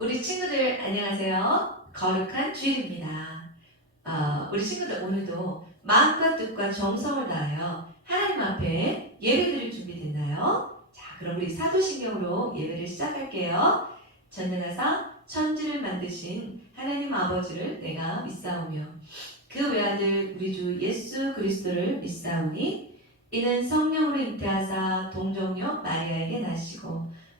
우리 친구들 안녕하세요. 거룩한 주일입니다. 어, 우리 친구들 오늘도 마음과 뜻과 정성을 다하여 하나님 앞에 예배드릴 준비 됐나요? 자, 그럼 우리 사도신경으로 예배를 시작할게요. 전능하사 천지를 만드신 하나님 아버지를 내가 믿사오며 그 외아들 우리 주 예수 그리스도를 믿사오니 이는 성령으로 잉태하사 동정녀 마리아에게 나시고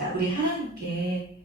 자, 우리 하나님께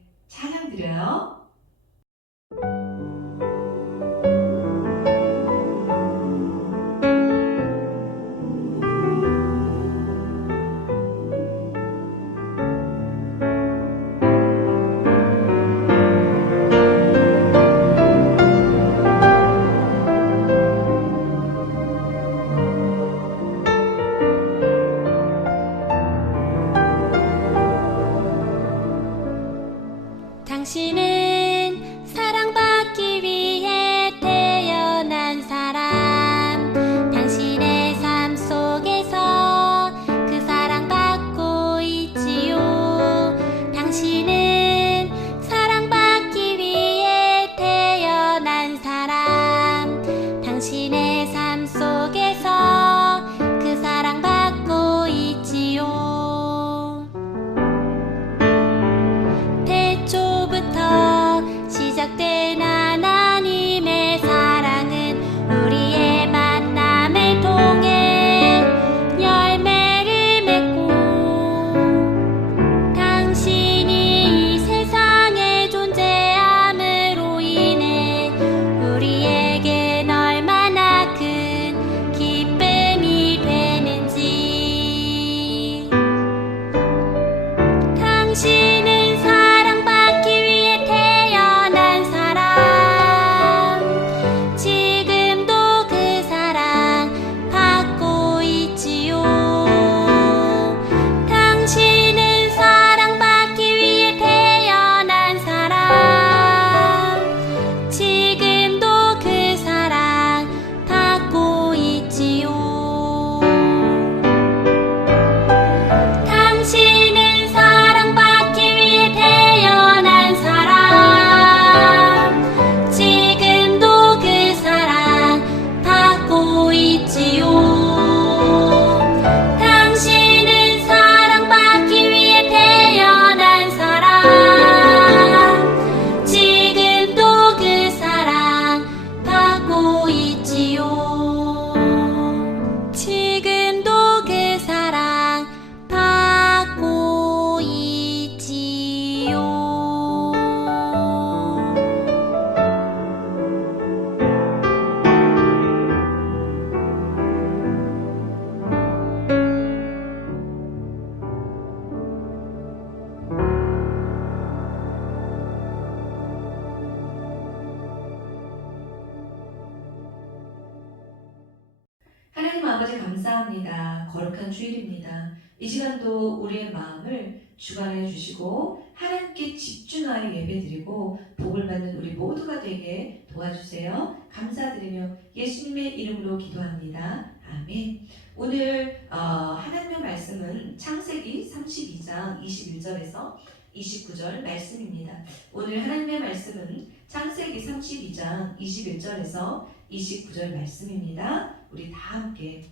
거룩한 주일입니다. 이 시간도 우리의 마음을 주관해 주시고 하나님께 집중하여 예배드리고 복을 받는 우리 모두가 되게 도와주세요. 감사드리며 예수님의 이름으로 기도합니다. 아멘. 오늘 어, 하나님의 말씀은 창세기 32장 21절에서 29절 말씀입니다. 오늘 하나님의 말씀은 창세기 32장 21절에서 29절 말씀입니다. 우리 다 함께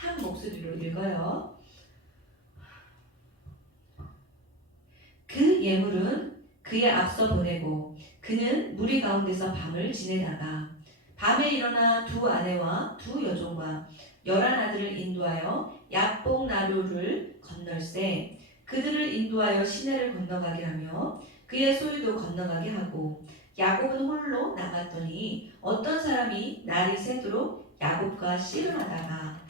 한 목소리로 읽어요. 그 예물은 그의 앞서 보내고 그는 무리 가운데서 밤을 지내다가 밤에 일어나 두 아내와 두 여종과 열한 아들을 인도하여 약복 나루를 건널세 그들을 인도하여 시내를 건너가게 하며 그의 소유도 건너가게 하고 야곱은 홀로 남았더니 어떤 사람이 날이 새도록 야곱과 씨름하다가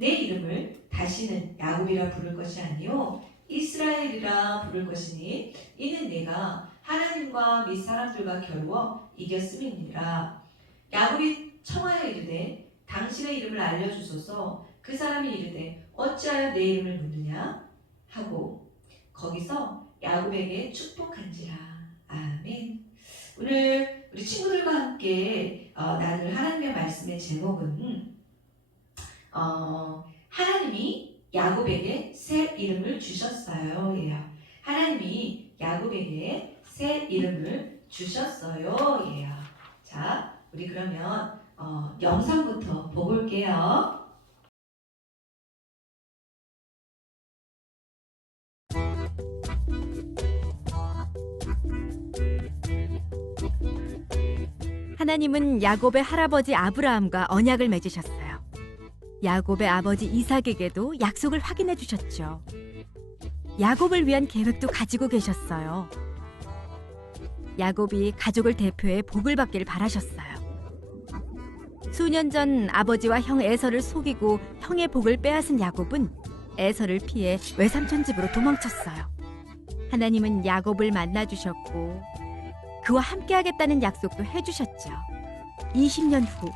내 이름을 다시는 야곱이라 부를 것이 아니요 이스라엘이라 부를 것이니 이는 내가 하나님과 및 사람들과 겨루어 이겼음이니라. 야곱이 청하여 이르되 당신의 이름을 알려주소서. 그 사람이 이르되 어찌하여 내 이름을 묻느냐? 하고 거기서 야곱에게 축복한지라. 아멘. 오늘 우리 친구들과 함께 어, 나눌 하나님의 말씀의 제목은 어, 하나님이 야곱에게 새 이름을 주셨어요 예요 하나님이 야곱에게 새 이름을 주셨어요 예요 자 우리 그러면 어, 영상부터 보고 올게요. 하나님은 야곱의 할아버지 아브라함과 언약을 맺으셨어요. 야곱의 아버지 이삭에게도 약속을 확인해 주셨죠. 야곱을 위한 계획도 가지고 계셨어요. 야곱이 가족을 대표해 복을 받기를 바라셨어요. 수년 전 아버지와 형 에서를 속이고 형의 복을 빼앗은 야곱은 에서를 피해 외삼촌 집으로 도망쳤어요. 하나님은 야곱을 만나 주셨고 그와 함께하겠다는 약속도 해주셨죠. 20년 후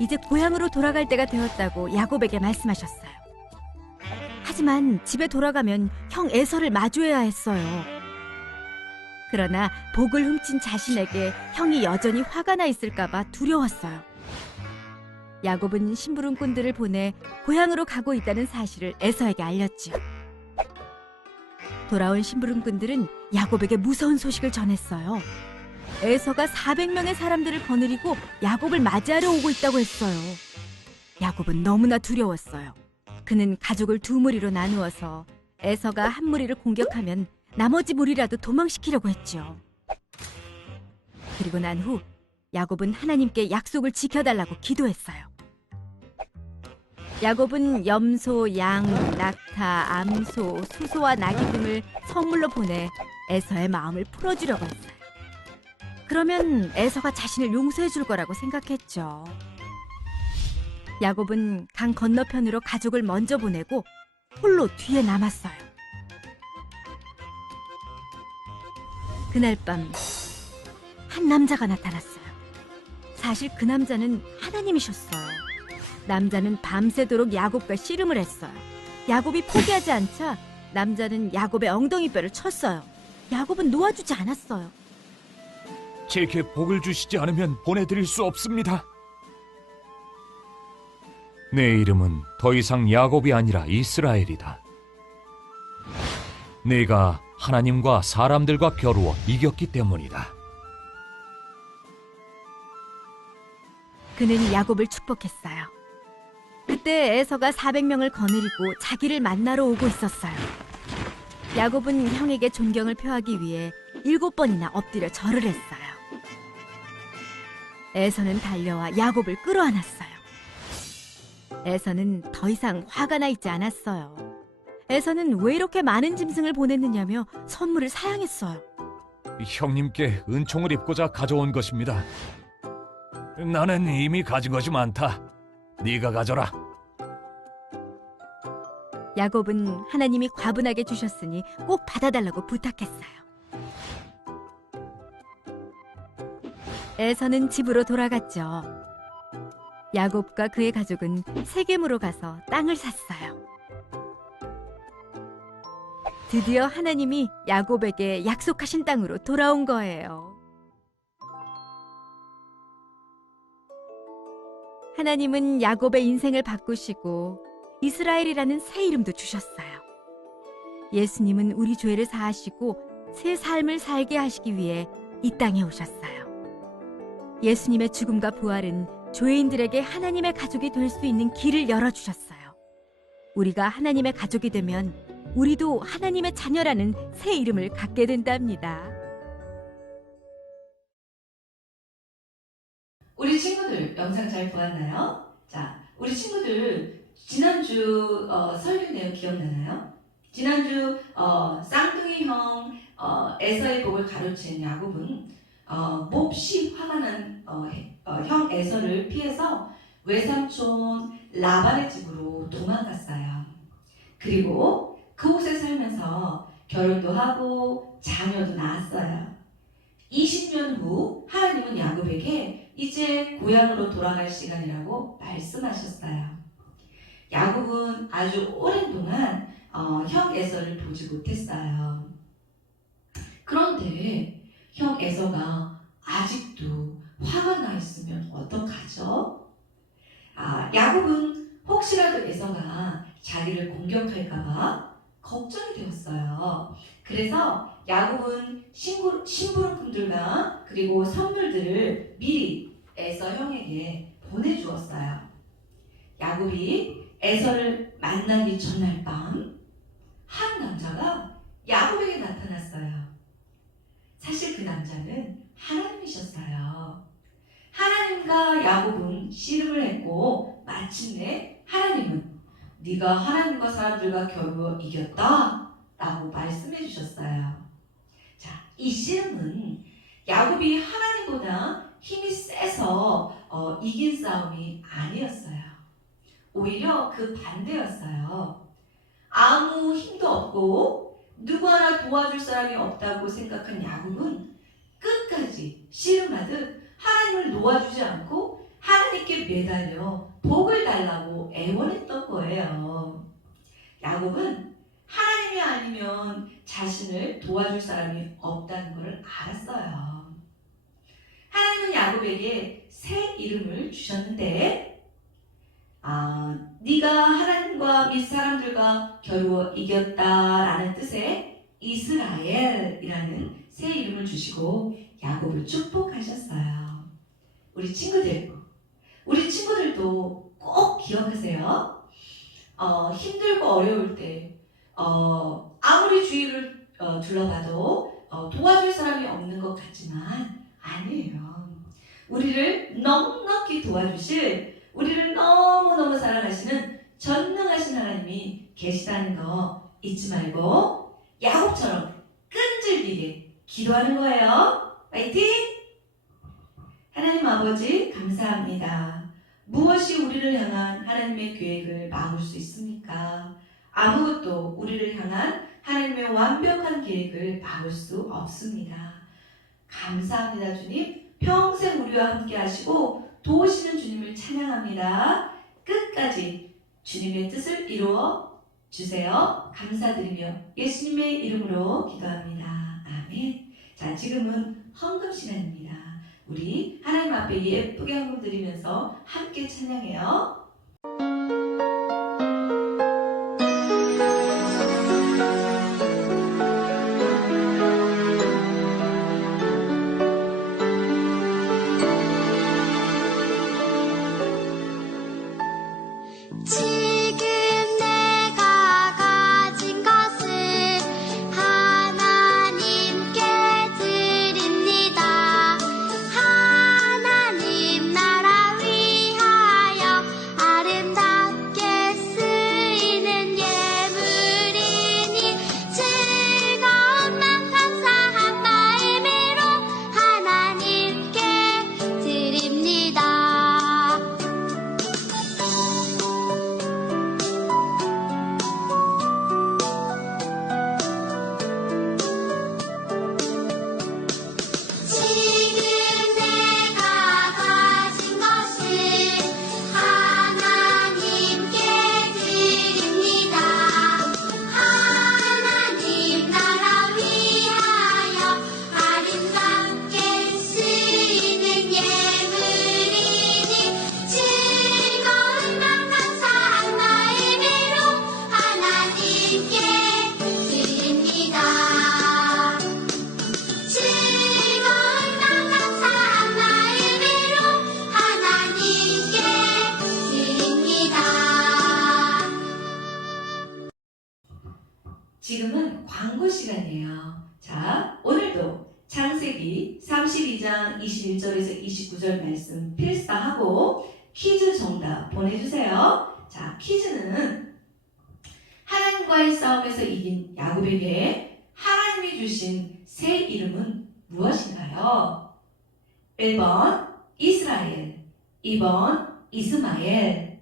이제 고향으로 돌아갈 때가 되었다고 야곱에게 말씀하셨어요. 하지만 집에 돌아가면 형 에서를 마주해야 했어요. 그러나 복을 훔친 자신에게 형이 여전히 화가 나 있을까봐 두려웠어요. 야곱은 심부름꾼들을 보내 고향으로 가고 있다는 사실을 에서에게 알렸지요. 돌아온 심부름꾼들은 야곱에게 무서운 소식을 전했어요. 에서가 400명의 사람들을 거느리고 야곱을 맞이하려 오고 있다고 했어요. 야곱은 너무나 두려웠어요. 그는 가족을 두 무리로 나누어서 에서가 한 무리를 공격하면 나머지 무리라도 도망시키려고 했죠. 그리고 난 후 야곱은 하나님께 약속을 지켜달라고 기도했어요. 야곱은 염소, 양, 낙타, 암소, 수소와 나귀 등을 선물로 보내 에서의 마음을 풀어주려고 했어요. 그러면 에서가 자신을 용서해 줄 거라고 생각했죠. 야곱은 강 건너편으로 가족을 먼저 보내고 홀로 뒤에 남았어요. 그날 밤 한 남자가 나타났어요. 사실 그 남자는 하나님이셨어요. 남자는 밤새도록 야곱과 씨름을 했어요. 야곱이 포기하지 않자 남자는 야곱의 엉덩이뼈를 쳤어요. 야곱은 놓아주지 않았어요. 제게 복을 주시지 않으면 보내드릴 수 없습니다. 내 이름은 더 이상 야곱이 아니라 이스라엘이다. 내가 하나님과 사람들과 겨루어 이겼기 때문이다. 그는 야곱을 축복했어요. 그때 에서가 400명을 거느리고 자기를 만나러 오고 있었어요. 야곱은 형에게 존경을 표하기 위해 일곱 번이나 엎드려 절을 했어요. 에서는 달려와 야곱을 끌어안았어요. 에서는 더 이상 화가 나 있지 않았어요. 에서는 왜 이렇게 많은 짐승을 보냈느냐며 선물을 사양했어요. 형님께 은총을 입고자 가져온 것입니다. 나는 이미 가진 것이 많다. 네가 가져라. 야곱은 하나님이 과분하게 주셨으니 꼭 받아달라고 부탁했어요. 에서는 집으로 돌아갔죠. 야곱과 그의 가족은 세겜으로 가서 땅을 샀어요. 드디어 하나님이 야곱에게 약속하신 땅으로 돌아온 거예요. 하나님은 야곱의 인생을 바꾸시고 이스라엘이라는 새 이름도 주셨어요. 예수님은 우리 죄를 사하시고 새 삶을 살게 하시기 위해 이 땅에 오셨어요. 예수님의 죽음과 부활은 죄인들에게 하나님의 가족이 될 수 있는 길을 열어주셨어요. 우리가 하나님의 가족이 되면 우리도 하나님의 자녀라는 새 이름을 갖게 된답니다. 우리 친구들 영상 잘 보았나요? 자, 우리 친구들 지난주 어, 설교 내용 기억나나요? 지난주 어, 쌍둥이 형 어, 에서의 복을 가르친 야곱은 어, 몹시 화가 난 어, 해- 어, 형 에서를 피해서 외삼촌 라반의 집으로 도망갔어요. 그리고 그곳에 살면서 결혼도 하고 자녀도 낳았어요. 20년 후 하나님은 야곱에게 이제 고향으로 돌아갈 시간이라고 말씀하셨어요. 야곱은 아주 오랜 동안 어, 형 에서를 보지 못했어요. 그런데 형 에서가 아직도 화가 나 있으면 어떡하죠? 아, 야곱은 혹시라도 에서가 자기를 공격할까봐 걱정이 되었어요. 그래서 야곱은 신부, 심부름꾼들과 그리고 선물들을 미리 에서 형에게 보내주었어요. 야곱이 에서를 만나기 전날 밤 한 남자가 야곱에게 나타났어요. 사실 그 남자는 하나님이셨어요. 하나님과 야곱은 씨름을 했고 마침내 하나님은 네가 하나님과 사람들과 겨루어 이겼다 라고 말씀해 주셨어요. 자, 이 씨름은 야곱이 하나님보다 힘이 세서 어, 이긴 싸움이 아니었어요. 오히려 그 반대였어요. 아무 힘도 없고 누구 하나 도와줄 사람이 없다고 생각한 야곱은 끝까지 씨름하듯 하나님을 놓아주지 않고 하나님께 매달려 복을 달라고 애원했던 거예요. 야곱은 하나님이 아니면 자신을 도와줄 사람이 없다는 것을 알았어요. 하나님은 야곱에게 새 이름을 주셨는데 아, 네가 하나님과 밑 사람들과 겨루어 이겼다라는 뜻의 이스라엘이라는 새 이름을 주시고 야곱을 축복하셨어요. 우리 친구들, 우리 친구들도 꼭 기억하세요. 어, 힘들고 어려울 때, 어, 아무리 주위를 어, 둘러봐도 어, 도와줄 사람이 없는 것 같지만 아니에요. 우리를 넉넉히 도와주실 우리를 너무너무 사랑하시는 전능하신 계시다는 거 잊지 말고 야곱처럼 끈질기게 기도하는 거예요. 파이팅! 하나님 아버지 감사합니다. 무엇이 우리를 향한 하나님의 계획을 막을 수 있습니까? 아무것도 우리를 향한 하나님의 완벽한 계획을 막을 수 없습니다. 감사합니다, 주님. 평생 우리와 함께 하시고 도우시는 주님을 찬양합니다. 끝까지 주님의 뜻을 이루어 주세요. 감사드리며 예수님의 이름으로 기도합니다. 아멘. 자, 지금은 헌금 시간입니다. 우리 하나님 앞에 예쁘게 헌금 드리면서 함께 찬양해요. 자, 퀴즈는 하나님과의 싸움에서 이긴 야곱에게 하나님이 주신 새 이름은 무엇인가요? 1번 이스라엘, 2번 이스마엘.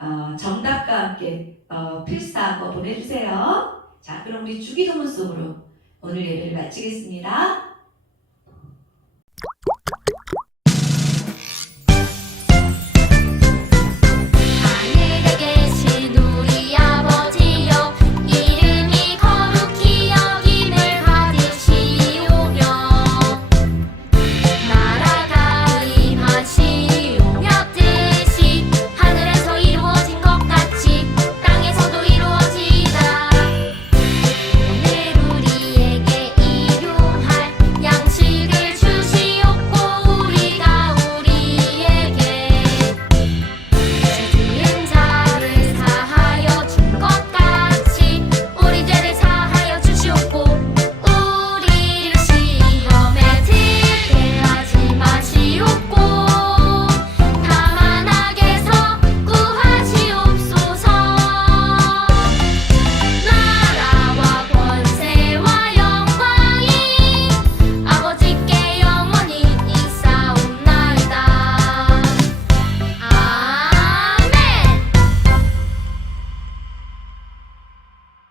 어, 정답과 함께 어, 필사하고 보내주세요. 자, 그럼 우리 주기도문 속으로 오늘 예배를 마치겠습니다.